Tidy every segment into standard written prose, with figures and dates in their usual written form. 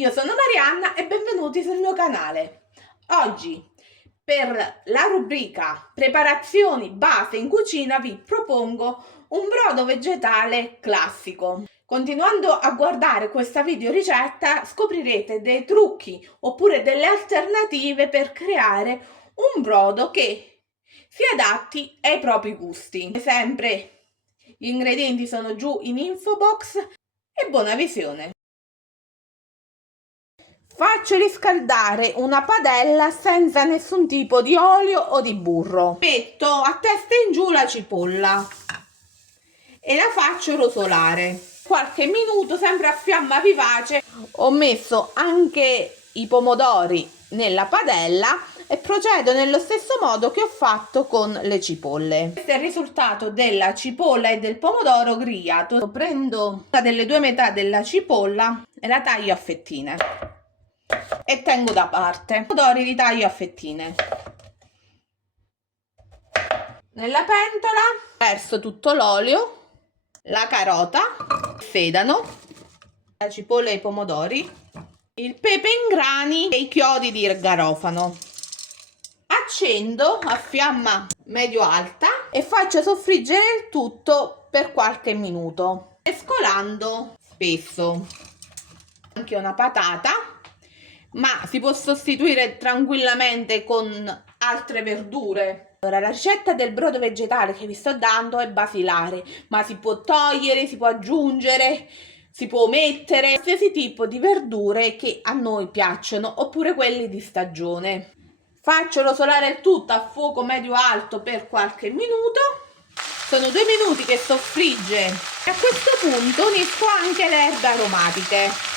Io sono Marianna e benvenuti sul mio canale. Oggi, per la rubrica Preparazioni base in cucina, vi propongo un brodo vegetale classico. Continuando a guardare questa video ricetta, scoprirete dei trucchi oppure delle alternative per creare un brodo che si adatti ai propri gusti. Come sempre, gli ingredienti sono giù in info box e buona visione! Faccio riscaldare una padella senza nessun tipo di olio o di burro. Metto a testa in giù la cipolla e la faccio rosolare qualche minuto, sempre a fiamma vivace. Ho messo anche i pomodori nella padella e procedo nello stesso modo che ho fatto con le cipolle. Questo è il risultato della cipolla e del pomodoro grigliato. Prendo una delle due metà della cipolla e la taglio a fettine e tengo da parte. I pomodori li taglio a fettine. Nella pentola verso tutto l'olio, la carota, il sedano, la cipolla e i pomodori, il pepe in grani e i chiodi di garofano. Accendo a fiamma medio-alta e faccio soffriggere il tutto per qualche minuto, mescolando spesso. Anche una patata, ma si può sostituire tranquillamente con altre verdure. Allora, la ricetta del brodo vegetale che vi sto dando è basilare, ma si può togliere, si può aggiungere, si può mettere qualsiasi tipo di verdure che a noi piacciono, oppure quelli di stagione. Faccio rosolare il tutto a fuoco medio-alto per qualche minuto. Sono 2 minuti che soffrigge e a questo punto unisco anche le erbe aromatiche.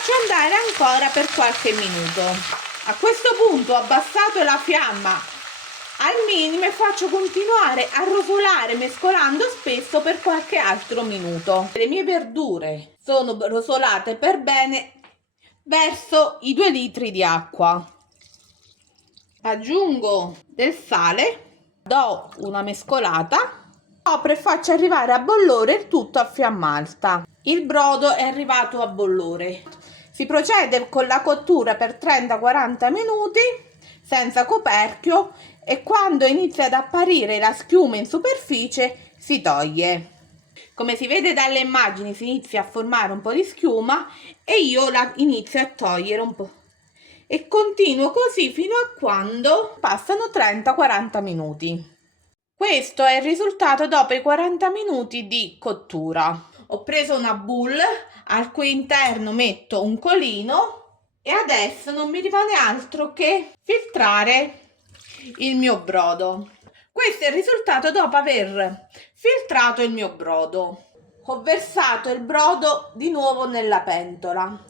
Faccio andare ancora per qualche minuto. A questo punto ho abbassato la fiamma al minimo e faccio continuare a rosolare mescolando spesso per qualche altro minuto. Le mie verdure sono rosolate per bene, verso i 2 litri di acqua. Aggiungo del sale, do una mescolata, copro e faccio arrivare a bollore il tutto a fiamma alta. Il brodo è arrivato a bollore. Si procede con la cottura per 30-40 minuti senza coperchio e quando inizia ad apparire la schiuma in superficie si toglie. Come si vede dalle immagini si inizia a formare un po' di schiuma e io la inizio a togliere un po' e continuo così fino a quando passano 30-40 minuti. Questo è il risultato dopo i 40 minuti di cottura. Ho preso una boule al cui interno metto un colino e adesso non mi rimane altro che filtrare il mio brodo. Questo è il risultato dopo aver filtrato il mio brodo. Ho versato il brodo di nuovo nella pentola.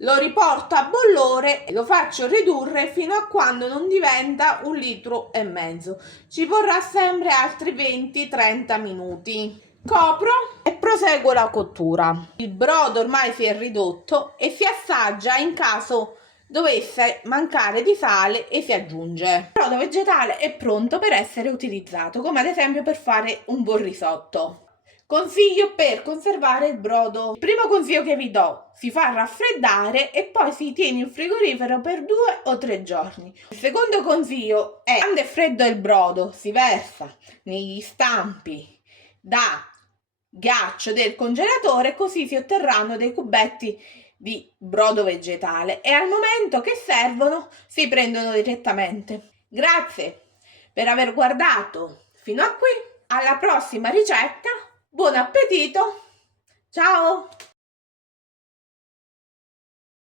Lo riporto a bollore e lo faccio ridurre fino a quando non diventa 1,5 litri. Ci vorrà sempre altri 20-30 minuti. Copro e proseguo la cottura. Il brodo ormai si è ridotto e si assaggia in caso dovesse mancare di sale e si aggiunge. Il brodo vegetale è pronto per essere utilizzato, come ad esempio per fare un buon risotto. Consiglio per conservare il brodo. Il primo consiglio che vi do: si fa raffreddare e poi si tiene in frigorifero per 2 o 3 giorni. Il secondo consiglio è: quando è freddo il brodo si versa negli stampi da ghiaccio del congelatore, così si otterranno dei cubetti di brodo vegetale e al momento che servono si prendono direttamente. Grazie per aver guardato fino a qui. Alla prossima ricetta. Buon appetito! Ciao!